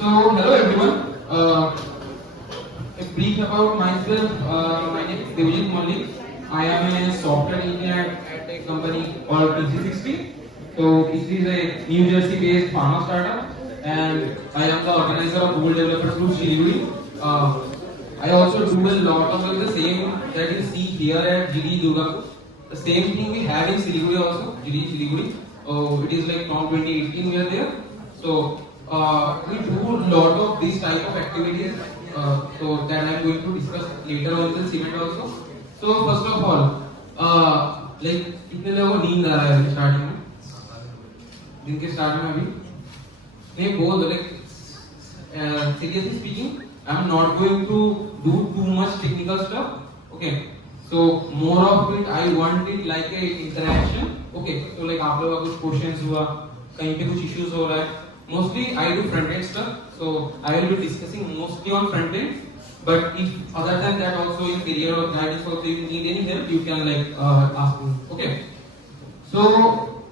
So, hello everyone. A brief about myself. My name is Devjit Mallik. I am a software engineer at a company called PC60. So, this is a New Jersey-based pharma startup, and I am the organizer of Google Developers Group Siliguri. I also do a lot of the same that you see here at GD Durgapur. The same thing we have in Siliguri also, GD Siliguri. It is like from 2018 we are there. So we do a lot of these type of activities. So that I am going to discuss later on in this event also. So first of all, like कितने लोगों को नींद आ रहा है starting में? दिन के start में अभी नहीं बोल like seriously speaking, I am not going to do too much technical stuff. Okay. So more of it I want it like a interaction. Okay. So like आप लोगों का कुछ questions हुआ, कहीं पे कुछ issues हो रहा है. Mostly I do front end stuff, so I will be discussing mostly on front end. But if other than that also in career or guidance also if you need any help, you can like ask me. Okay. So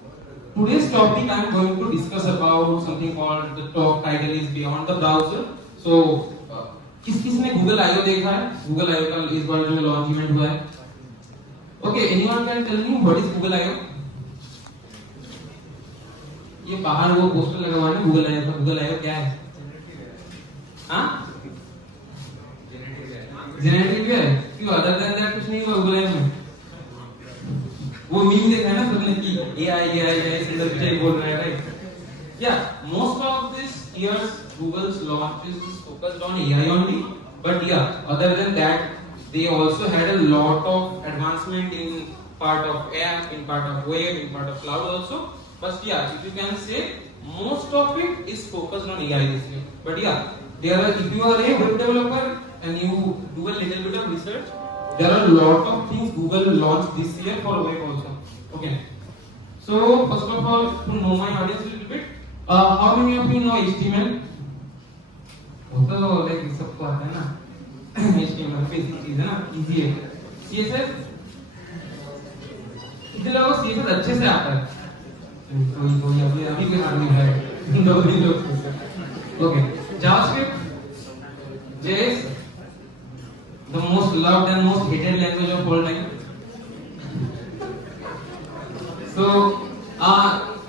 today's topic I am going to discuss about something called the talk title is Beyond the Browser. So किस-किसने Google I/O देखा है? Google I/O का इस बार जो launch event हुआ है. Okay, anyone can tell me what is Google I/O? ये बाहर वो पोस्टर लगा हुआ है ना Google I/O का. Google I/O क्या है? हाँ? जेनेटिव है. क्यों अदर देन दैट कुछ नहीं हुआ Google I/O में? वो मीम देखा है ना सबने कि AI सिंगल पिक्चर बोल रहा है, right? Yeah, most of this year's Google's launch is focused on AI only, but yeah, other than that, they also had a lot of advancement in part of app, in part of web, in part of cloud also. But yeah, if you can say, most of it is focused on AI this year. But yeah, there are, if you are a web developer and you do a little bit of research, there are a lot of things Google launched this year for web also. Okay. So first of all, to know my audience a little bit, how many of you know HTML? वो तो like सबको आता है ना. HTML basic चीज है ना, easy है. CSS कितने लोगों को CSS अच्छे से आता है? कोई अभी कोई आदमी है. दो तीन लोग. Okay. JavaScript, JS, the most loved and most hated language of all time. So,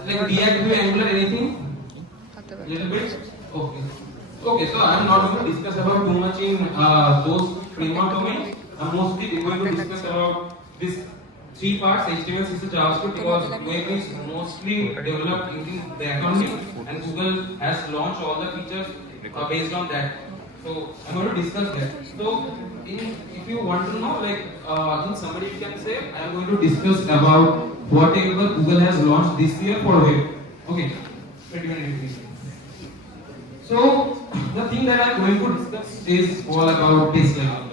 like React, Angular, anything? Little bit? Okay. Okay, so I am not going to discuss about too much in those framework domains. I'm mostly going to discuss about this three parts: HTML, CSS, JavaScript, because web is mostly developed in the economy, and Google has launched all the features based on that. So I'm going to discuss that. So, if you want to know, like in summary, you can say I am going to discuss about whatever Google has launched this year for web. Okay. 2023. So the thing that I am going to discuss is all about baseline.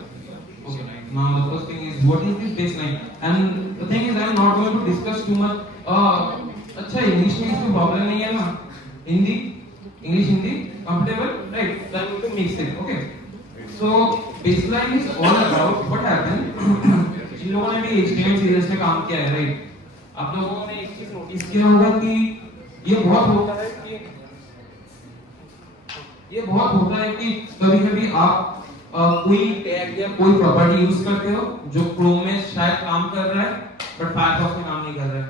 Okay. Now the first thing is what is this baseline? And the thing is I am not going to discuss too much. अच्छा English में इसमें problem नहीं है ना? English comfortable, right? So I'm going to mix it. Okay. So baseline is all about what happened. जिन लोगों ने भी HTML CSS में काम किया है, right? आप लोगों ने एक चीज नोटिस किया होगा कि ये बहुत होता है कि कभी-कभी आप कोई टैग या कोई प्रॉपर्टी यूज करते हो जो क्रोम में शायद काम कर रहा है बट फायरफॉक्स में काम नहीं कर रहा है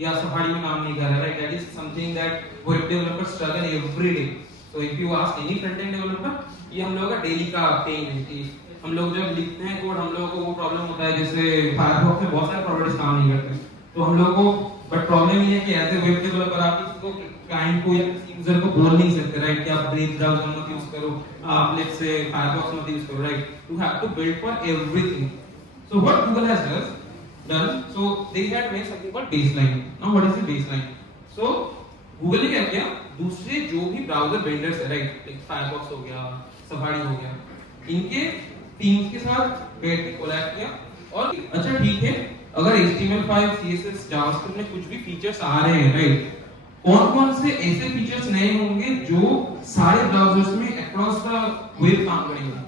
या सफारी में काम नहीं कर रहा है, right? That is something that web developers struggle every day. So if you ask any front end developer, ये हम लोगों का डेली का पेन है कि हम लोग जब लिखते हैं कोड हम लोगों को वो प्रॉब्लम होता है जैसे फायरफॉक्स में बहुत सारे प्रॉपर्टीज काम नहीं करते, तो हम लोगों को बट प्रॉब्लम ये है कि एज ए वेब डेवलपर आप इसको क्लाइंट को या यूजर को बोल नहीं सकते, राइट? कि आप ब्रेव ब्राउज़र मत यूज करो, आप लेट्स से फायरफॉक्स मत यूज करो, right? You have to build for everything. So what Google has done, so they had made something called baseline. Now what is the baseline? So Google ने क्या किया, दूसरे जो भी ब्राउजर वेंडर्स है, right? Like Firefox हो गया, safari हो गया, इनके टीम्स के साथ बैठ के कोलैब किया और अच्छा ठीक है अगर HTML5, CSS, JavaScript में कुछ भी फीचर्स आ रहे हैं, राइट? कौन-कौन से ऐसे फीचर्स नए होंगे जो सारे ब्राउजर्स में अक्रॉस द वेब काम करेंगे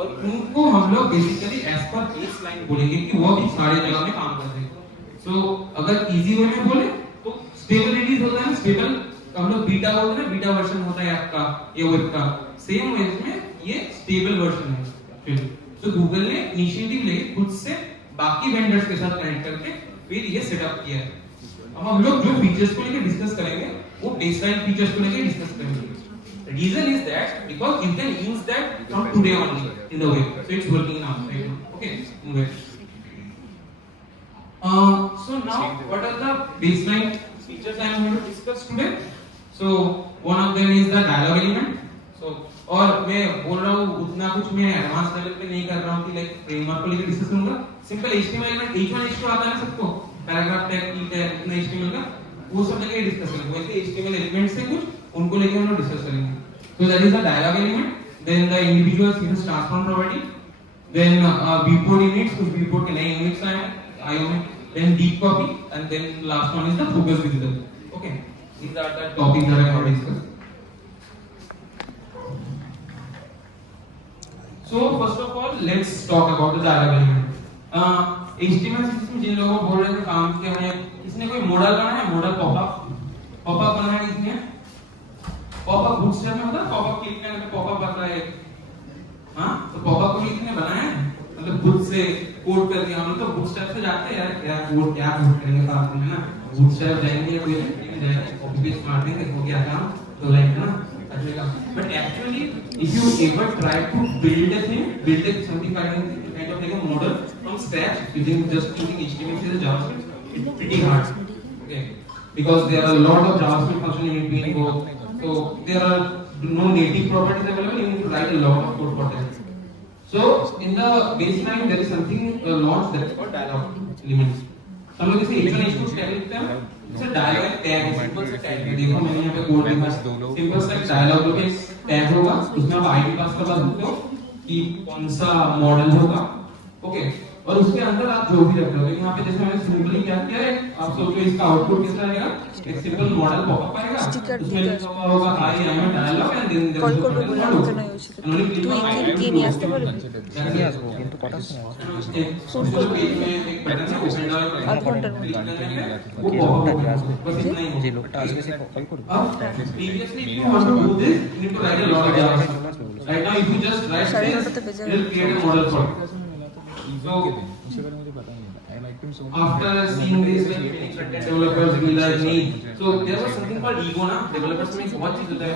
और उनको हम लोग बेसिकली एज पर बेसलाइन बोलेंगे कि वो भी सारे जगह में काम कर रहे हैं. सो अगर इजी वे में बोले तो स्टेबल रिलीज होता है, स्टेबल हम लोग बीटा होता है ना, बीटा वर्जन होता है आपका ये वेब का, सेम वे में ये स्टेबल वर्जन है। तो गूगल ने इनिशिएटिव लेके खुद से बाकी वेंडर्स के साथ कनेक्ट करके फिर ये सेटअप किया है। अब हम लोग जो फीचर्स को लेके डिस्कस करेंगे वो बेसलाइन फीचर्स को लेके डिस्कस करेंगे। Reason is that because you can use that from today only in the web, so it's working now right now. Okay, move it. So now what are the baseline features I am going to discuss today? So one of them is the dialog element. So और मैं बोल रहा हूँ उतना कुछ मैं advance level पे नहीं कर रहा हूँ कि लाइक फ्रेमवर्क को लेकर डिस्कस करूंगा। सिंपल HTML में H1 H2 आता है सबको, पैराग्राफ टैग की टैग इतना HTML का वो सब लेके डिस्कस करेंगे। वैसे HTML एलिमेंट्स से कुछ उनको लेके हम लोग डिस्कस करेंगे। So that is the dialog element, then the individual CSS transform property, then viewport units, कुछ viewport के नए units आए हैं IO में, then deep copy, and then last one is the focus visible. Okay, these are the topics that I want to discuss. So first of all, let's talk about the dialog element. HTML में जिन लोगों को बोल रहे थे काम किया हमने, किसने कोई मॉडल बनाया है? मॉडल पॉपअप बनाया है किसने? पॉपअप बूटस्ट्रैप में होता है, पॉपअप क्लिक करने पे पॉपअप आता है। हाँ, तो पॉपअप को किसने बनाया है? मतलब खुद से कोड कर दिया। हम तो बूटस्ट्रैप से जाते हैं यार, क्या कोड करेंगे फालतू में ना। बूटस्ट्रैप जाएंगे कोई में जाएंगे, कॉपी पेस्ट मार देंगे, हो गया काम, तो लाइक ना अच्छा। But actually if you ever try to build a thing, build something kind of like a model from scratch using just using HTML CSS JavaScript, it's pretty hard. Okay, because there are a lot of JavaScript functions in between both, so there are no native properties available. You need to write a lot of code for that. So in the baseline there is something launched that is called dialog elements. हम लोग इसे H1 H2 क्या लिखते हैं? इसे dialog tag, simple सा tag है। देखो मैंने यहाँ पे कोड लिखा है, सिंपल सा dialog पे टैग होगा, उसमें आप ID पास करवा सकते हो कि कौन सा मॉडल होगा। ओके, और उसके अंदर आप जो भी रख रहे हो। यहाँ पे जैसे मैंने सिंपली क्या किया है, आप सोचो इसका आउटपुट कैसा रहेगा। एक सिंपल मॉडल पॉपअप आएगा, उसमें लिखा होगा I am a dialog and then there is a button and only click on I am to আসতে পারবি কিন্তু কথা उस पेज में एक बटन है ओपन डायलॉग, आध घंटाর क्लिक মধ্যে करने पे वो पॉपअप होगा। बस इतना ही যে है। লোকটা আসবে সে কল করবে अब previously if you want to do this you need to write a lot of JavaScript. Right now if you just write this it will create a model for you. So after seeing this like many front-end developers will like need, so there was something called ego ना, developers में बहुत चीज होता है।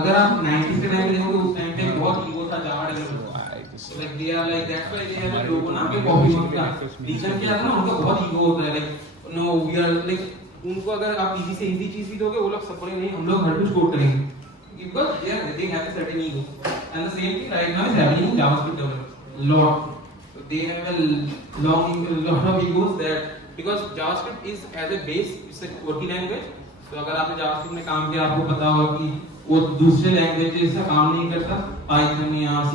अगर आप 90s के time में देखोगे उस टाइम पे बहुत ईगो था जावा developers. So like they are like that's why they have a logo ना, कि कॉपी मत कर। रीजन क्या था ना, उनका बहुत ईगो होता है like no we are like, उनको अगर आप इजी से इजी चीज भी दोगे वो लोग सपोर्ट नहीं, हम लोग हर कुछ कोड करेंगे because they have a certain ego. And the same thing right now is happening in JavaScript developers lot. They have a lot of egos that because JavaScript is as a base it's a quirky language. So अगर आपने JavaScript में काम किया आपको पता होगा कि वो दूसरे लैंग्वेजेस से काम नहीं करता, Python या C++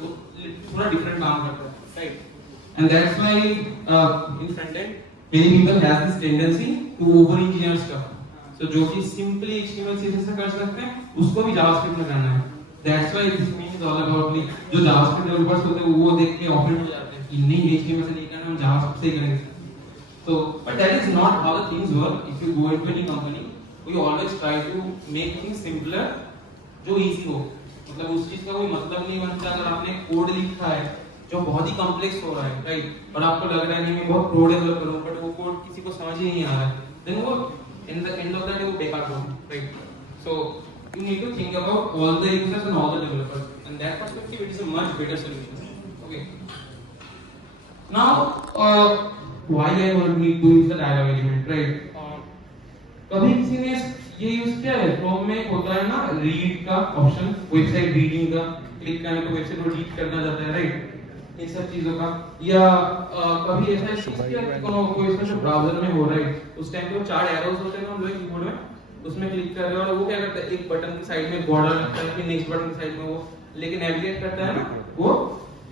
वो थोड़ा डिफरेंट काम करता है, right? And that's why in front end many people have this tendency to over engineer stuff. So जो कि simply HTML CSS से कर सकते हैं उसको भी JavaScript में करना है। That's why this means all about like जो JavaScript developers होते हैं वो देख के ऑफेंड हो जाते हैं कि नहीं HTML से नहीं करना, हम JavaScript से ही करेंगे। So but that is not how the things work. If you go into any company, we always try to make things simpler, जो easy हो। मतलब उस चीज का कोई मतलब नहीं बनता अगर आपने कोड लिखा है जो बहुत ही कॉम्प्लेक्स हो रहा है, राइट? और आपको लग रहा है नहीं मैं बहुत प्रो डेवलपर हूँ, बट वो कोड किसी को समझ ही नहीं आ रहा है, देन वो in the end of the day वो बेकार code, right? So you need to think about all the users and all the developers, and that perspective it is a much better solution. Okay. Now, why I want need to use the dialog element, right? कभी किसी ने ये use किया है? Chrome में होता है ना रीड का ऑप्शन, वेबसाइट रीडिंग का, क्लिक करने पे वेबसाइट को रीड करना जाता है, राइट? इन सब चीजों का, या कभी ऐसा चीज किया कि कोई इसमें जो ब्राउजर में हो रहा है उस टाइम पे वो 4 एरोस होते हैं ना हम लोग कीबोर्ड में, उसमें क्लिक कर रहे हो और वो क्या करता है एक बटन की साइड में बॉर्डर लगता है, फिर नेक्स्ट बटन की साइड में वो लेके नेविगेट करता है ना, वो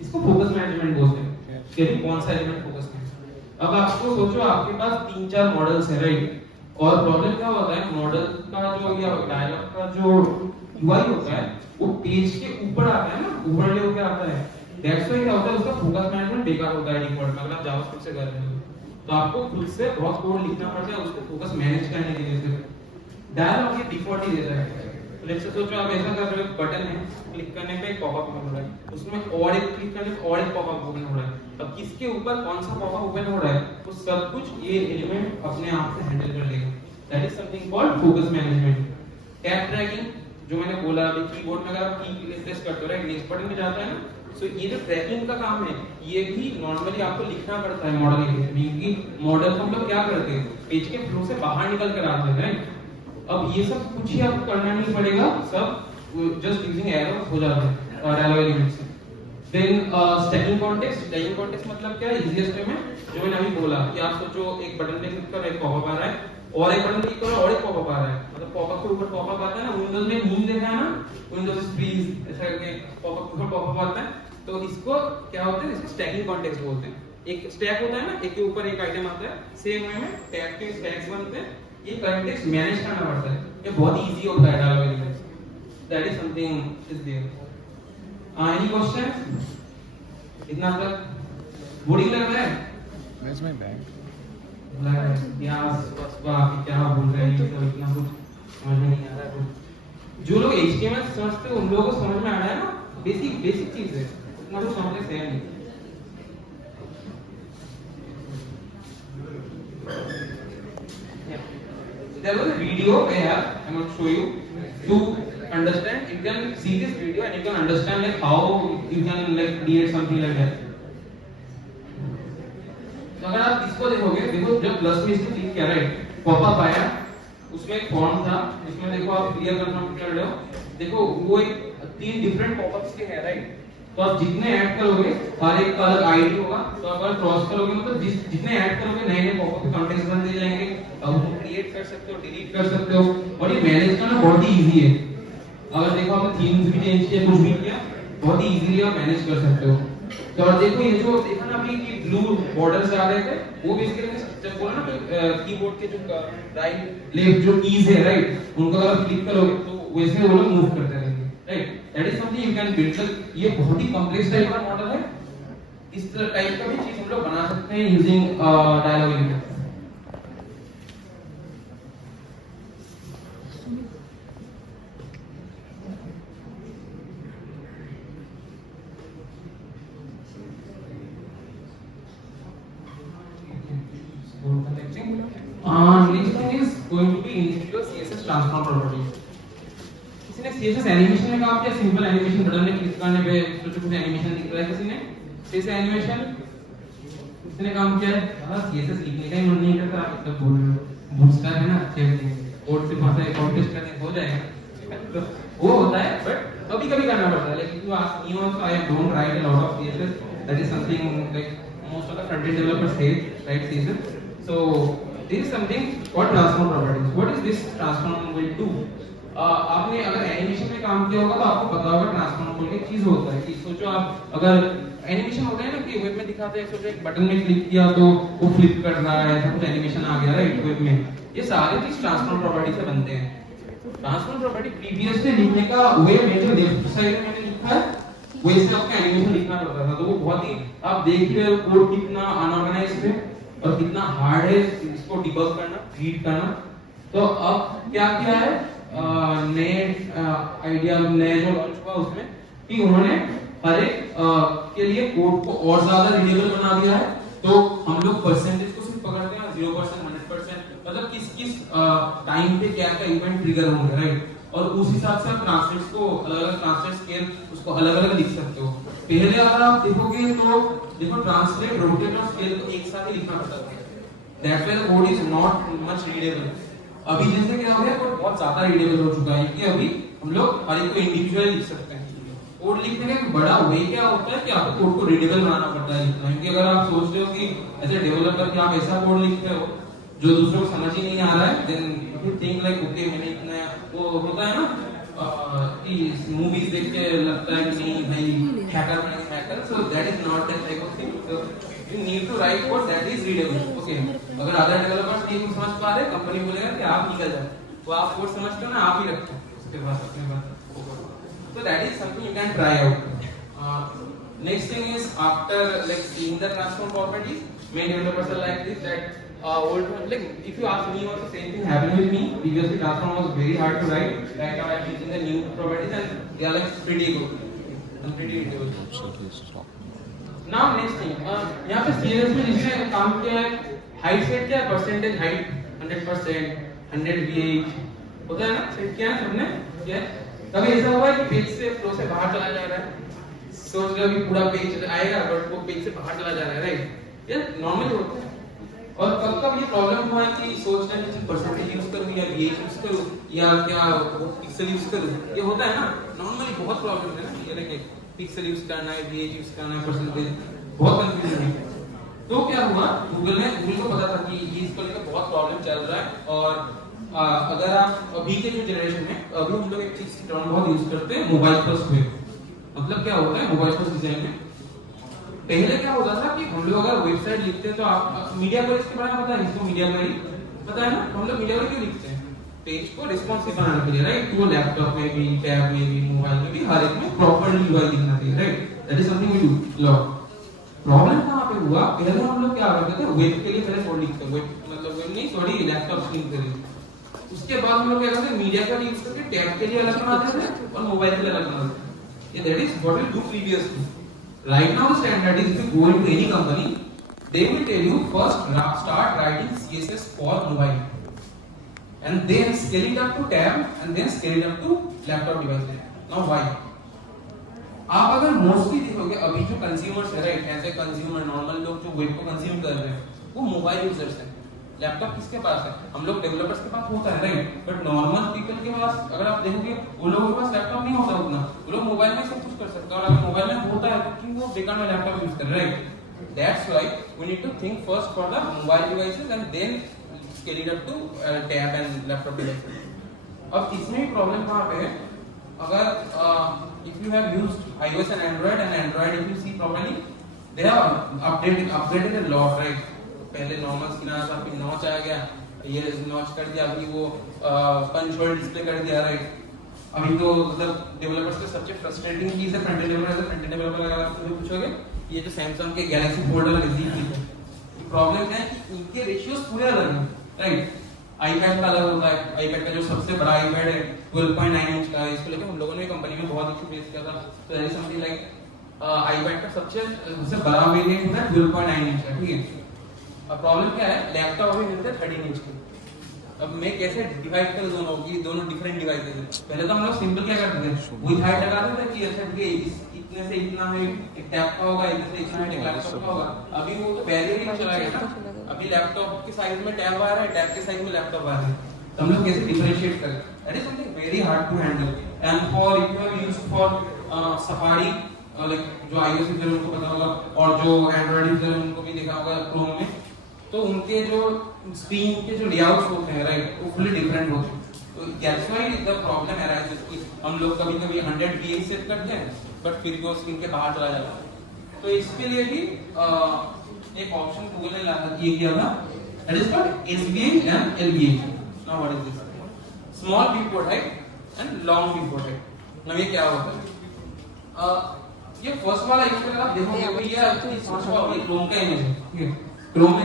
इसको फोकस मैनेजमेंट बोलते हैं कि कौन सा एलिमेंट फोकस में। अब आपको सोचो आपके पास 3-4 मॉडल्स हैं, राइट? और प्रॉब्लम क्या होता है, मॉडल का जो या डायलॉग का जो यूआई होता है वो पेज के ऊपर आता है ना, ऊपर ले होकर आता है। दैट्स व्हाई क्या होता है उसका फोकस मैनेजमेंट बेकार होता है डिफॉल्ट में अगर आप जावास्क्रिप्ट से कर रहे हो, तो आपको खुद से बहुत कोड लिखना पड़ता है उसको फोकस मैनेज करने के लिए। डायलॉग ये डिफॉल्ट ही देता है। लेट्स से सोचो आप ऐसा कर रहे हो, बटन है, क्लिक करने पे एक पॉपअप हो रहा है, उसमें और एक क्लिक करने पे और एक पॉपअप ओपन हो रहा है। अब किसके ऊपर कौन सा पॉपअप ओपन हो रहा है वो सब कुछ ये एलिमेंट अपने आप से हैंडल कर लेगा। That is something called focus management. Tab tracking जो मैंने बोला अभी, कीबोर्ड में अगर आप की प्रेस करते हो राइट, नेक्स्ट बटन पे जाता है ना, सो ये जो ट्रैकिंग का काम है ये भी नॉर्मली आपको लिखना पड़ता है मॉडल के लिए, क्योंकि मॉडल को हम लोग क्या करते हैं, पेज के फ्लो से बाहर निकल कर आते हैं राइट। अब ये सब कुछ ही आपको करना नहीं पड़ेगा, सब जस्ट यूजिंग एरो हो जाता है डायलॉग एलिमेंट से। Then stacking context. Stacking context मतलब क्या है, इजीएस्ट वे में जो मैंने अभी बोला कि आप सोचो एक बटन पे क्लिक करो, एक पॉपअप आ रहा है, और एक बटन क्लिक करो और एक पॉपअप आ रहा है, मतलब पॉपअप के ऊपर पॉपअप आता है ना, विंडोज में मीम देखा है ना, विंडोज फ्रीज ऐसा करके पॉपअप के ऊपर पॉपअप आता है, तो इसको क्या होता है, इसको स्टैकिंग कॉन्टेक्स्ट बोलते हैं। एक स्टैक होता है ना, एक के ऊपर एक आइटम आता है, सेम वे में टैग के स्टैक्स बनते हैं, ये कॉन्टेक्स्ट मैनेज करना पड़ता है, ये बहुत इजी होता है dialog elements. That is something is there. Any question इतना तक बोरिंग लग रहा है? Where's my bag? क्या आप क्या बोल रहे हैं, तो इतना कुछ समझ में नहीं आ रहा है। जो लोग HTML समझते हैं उन लोगों को समझ में आ रहा है ना, बेसिक चीज है, इतना कुछ समझने से नहीं। There was a video I have, I'm going to show you to understand. You can see this video and you can understand like how you can like create something like that. तो अगर आप इसको देखोगे, देखो जब plus में इसने click किया राइट, पॉपअप आया, उसमें एक फॉर्म था, इसमें देखो आप क्लियर करना कर रहे हो, देखो वो एक 3 डिफरेंट पॉपअप्स के हैं राइट। तो आप जितने ऐड करोगे हर एक का अलग आईडी होगा, तो अगर क्रॉस करोगे मतलब जितने ऐड करोगे नए नए पॉपअप के कॉन्टेक्स्ट बनते जाएंगे, अब वो क्रिएट कर सकते हो, डिलीट कर सकते हो, और ये मैनेज करना बहुत ही इजी है। अगर देखो आपने थीम्स भी चेंज किया, कुछ भी किया, बहुत ही इजीली आप मैनेज कर सकते हो। तो और देखो ये जो देखा ना अभी कि ब्लू बॉर्डर्स आ रहे थे, वो बेसिकली जब बोला ना कीबोर्ड के जो राइट लेफ्ट जो कीज है राइट, उनको अगर क्लिक करोगे तो वैसे वो लोग मूव करते रहेंगे right. That is something you can build. ये बहुत ही कॉम्प्लेक्स टाइप का मॉडल है, इस टाइप का भी चीज हम लोग बना सकते हैं using dialog element. Next thing is going to be individual CSS transform properties. किसी ने CSS एनिमेशन में काम किया, सिंपल एनिमेशन बटन में क्लिक करने पे सोचो कुछ एनिमेशन दिख रहा है, किसी ने CSS एनिमेशन किसी ने काम किया है? हाँ, CSS लिखने का ही मन नहीं करता, आप सब बोल रहे हो बूटस्ट्रैप है ना, अच्छे कोड से भाषा कॉन्टेस्ट करने हो जाएगा, तो वो होता है, बट कभी-कभी करना पड़ता है। Like if you ask me also, I don't write a lot of CSS. That is something like most of the front-end developers hate, right? CSS. So this is something called transform properties. What is this transform will do? आपने अगर animation में काम किया होगा तो आपको पता होगा ट्रांसफॉर्म बोल के चीज होता है। कि सोचो आप अगर एनिमेशन होता है ना कि वेब में दिखाते हैं, सोचो एक बटन में क्लिक किया तो वो फ्लिप कर रहा है, ऐसा कुछ एनिमेशन आ गया राइट वेब में, ये सारे चीज ट्रांसफॉर्म प्रॉपर्टी से बनते हैं। ट्रांसफॉर्म प्रॉपर्टी प्रीवियसली लिखने का वे में जो लेफ्ट साइड में मैंने लिखा है वैसे आपका एनिमेशन लिखना पड़ता था, तो वो बहुत ही आप देख रहे हो कोड कितना अनऑर्गेनाइज्ड है और कितना हार्ड है इसको डिबग करना, रीड करना। तो अब क्या किया है नए आइडिया नए जो लॉन्च हुआ उसमें कि उन्होंने हर एक के लिए कोड को और ज्यादा रीडेबल बना दिया है। तो हम लोग परसेंटेज को सिर्फ पकड़ते हैं 0%, 100%, मतलब किस टाइम पे क्या क्या इवेंट ट्रिगर होंगे राइट, और उस हिसाब से आप ट्रांसलेट्स को अलग-अलग ट्रांसलेट स्केल उसको अलग-अलग लिख सकते हो। पहले अगर आप देखोगे तो देखो ट्रांसलेट, रोटेट और स्केल को एक साथ ही लिखना पड़ता था। That's why the code is not much readable. अभी जैसे क्या हो गया कोड बहुत ज्यादा रीडेबल हो चुका है कि अभी हम लोग हर एक को इंडिविजुअली लिख सकते हैं। कोड लिखने का बड़ा वे क्या होता है कि आपको कोड को रीडेबल बनाना पड़ता है लिखना, क्योंकि अगर आप सोचते हो कि एज ए डेवलपर कि आप ऐसा कोड लिखते हो जो दूसरों को समझ ही नहीं आ रहा है, then you think like okay मैंने इतना वो होता है ना कि मूवीज देख के लगता है कि नहीं भाई hacker, so that is not that type of thing. So you need to write code that is readable. Okay, अगर अदर डेवलपर्स नहीं समझ पा रहे, कंपनी बोलेगा कि आप निकल जाओ, तो आप कोड समझते हो ना, आप ही रखो उसके बाद अपने पास। So that is something you can try out. Next thing is after like seeing the transform properties, many developers are like this that old like if you ask me also same thing happened with me. Previously transform was very hard to write. Right now I'm using the new properties and they are like pretty good and pretty readable. Now next thing यहाँ पे CSS में जिसने काम किया है height set किया है percentage height 100% 100 VH होता है ना सेट किया है सबने किया है कभी ऐसा हुआ है कि पेज से फ्लो से बाहर चला जा रहा है सोच लो कि पूरा पेज आएगा बट वो पेज से बाहर चला जा रहा है राइट ये नॉर्मल होता है और कब कब ये प्रॉब्लम हुआ है कि सोच रहे हैं कि परसेंटेज यूज करूं या VH यूज करूं या क्या पिक्सल यूज करूं ये होता है ना नॉर्मली बहुत प्रॉब्लम है ना ये देखिए पिक्सल यूज करना है VH यूज करना है परसेंटेज बहुत कंफ्यूजन है तो क्या हुआ गूगल को पता था कि इस पर का बहुत प्रॉब्लम चल रहा है और अगर आप अभी के जो जनरेशन में अभी हम लोग एक चीज की टर्म बहुत यूज करते हैं मोबाइल फर्स्ट वेब मतलब क्या होता है मोबाइल फर्स्ट डिजाइन में पहले क्या होता था कि हम लोग अगर वेबसाइट लिखते हैं तो आप मीडिया क्वेरी के बारे में पता है इसको मीडिया क्वेरी पता है ना हम लोग मीडिया क्वेरी क्यों लिखते हैं पेज को रिस्पॉन्सिव बनाने के लिए राइट तो लैपटॉप में भी टैब में भी मोबाइल में भी हर एक में प्रॉपर्ली यूआई दिखना चाहिए right that is something we do law problem कहां पे हुआ पहले हम लोग क्या करते थे वेब के लिए पहले कोड लिखते वेब मतलब वेब नहीं सॉरी लैपटॉप स्क्रीन के लिए उसके बाद हम लोग क्या करते हैं मीडिया का यूज करके टैब के लिए अलग बनाते थे और मोबाइल के लिए अलग बनाते थे ये that is what we do previously right now the standard is if you go into any company they will tell you first start writing css for mobile and then scale it up to tab and then scale it up to laptop device now why आप अगर mostly देखोगे अभी जो consumers है right ऐसे consumer normal लोग जो web को कंज्यूम कर रहे हैं वो मोबाइल यूजर्स हैं लैपटॉप किसके पास है हम लोग डेवलपर्स के पास होता है राइट बट नॉर्मल पीपल के पास अगर आप देखोगे वो लोगों के पास लैपटॉप नहीं होता उतना वो लोग मोबाइल में सब कुछ कर सकते हैं और अगर मोबाइल में होता है तो क्यों वो बेकार में लैपटॉप यूज कर रहे हैं right that's why we need to think first for the mobile devices and then scale it up to tab and laptop devices अब इसमें भी प्रॉब्लम कहाँ पे है अगर if you have used iOS and Android if you see properly they have upgraded a lot right पहले normal screen आया था फिर नॉच आ गया ये नॉच कर दिया अभी वो पंच होल डिस्प्ले कर दिया राइट अभी तो मतलब डेवलपर्स के सबसे फ्रस्ट्रेटिंग चीज है फ्रंट एंड डेवलपर अगर आप पूछोगे ये जो सैमसंग के गैलेक्सी फोल्ड वाला Z फ्लिप है प्रॉब्लम है कि इनके रेशियोस पूरे अलग हैं राइट आईपैड का अलग होता है आईपैड का जो सबसे बड़ा आईपैड है 12.9 इंच का है इसको लेकर हम लोगों ने कंपनी में बहुत इशू फेस किया था तो that is something like iPad का सबसे बड़ा वेरिएंट होता है 12.9 इंच का ठीक है अब प्रॉब्लम क्या है लैपटॉप भी मिलता है 13 इंच का अब मैं कैसे डिवाइड कर दोनों की दोनों डिफरेंट डिवाइसेस हैं पहले तो हम लोग सिंपल क्या करते थे विद हाइट लगाते थे कि अच्छा ठीक है इतने से इतना है एक टैब का होगा इतने से इतना एक लैपटॉप का होगा अभी वो तो बैरियर ही चला गया ना अभी लैपटॉप के साइज में टैब आ रहा है टैब के साइज में लैपटॉप आ रहा है तो हम लोग कैसे डिफरेंशिएट करें that is something very hard to handle and for if you have used for Safari like जो iOS यूजर उनको पता होगा और जो एंड्रॉइड यूजर उनको भी देखा होगा क्रोम में तो उनके जो स्क्रीन के जो लेआउट्स होते हैं राइट वो फुली डिफरेंट होते हैं तो that's why the problem arises कि हम लोग कभी-कभी 100 VH सेट करते हैं बट फिर वो स्क्रीन के बाहर चला जाता है तो इसके लिए भी एक ऑप्शन गूगल ने किया था that is called SVH and LVH now what is this small viewport height and long viewport height now ये क्या होता है ये फर्स्ट वाला इमेज अगर आप देखोगे तो ये क्रोम का इमेज है ठीक है क्रोम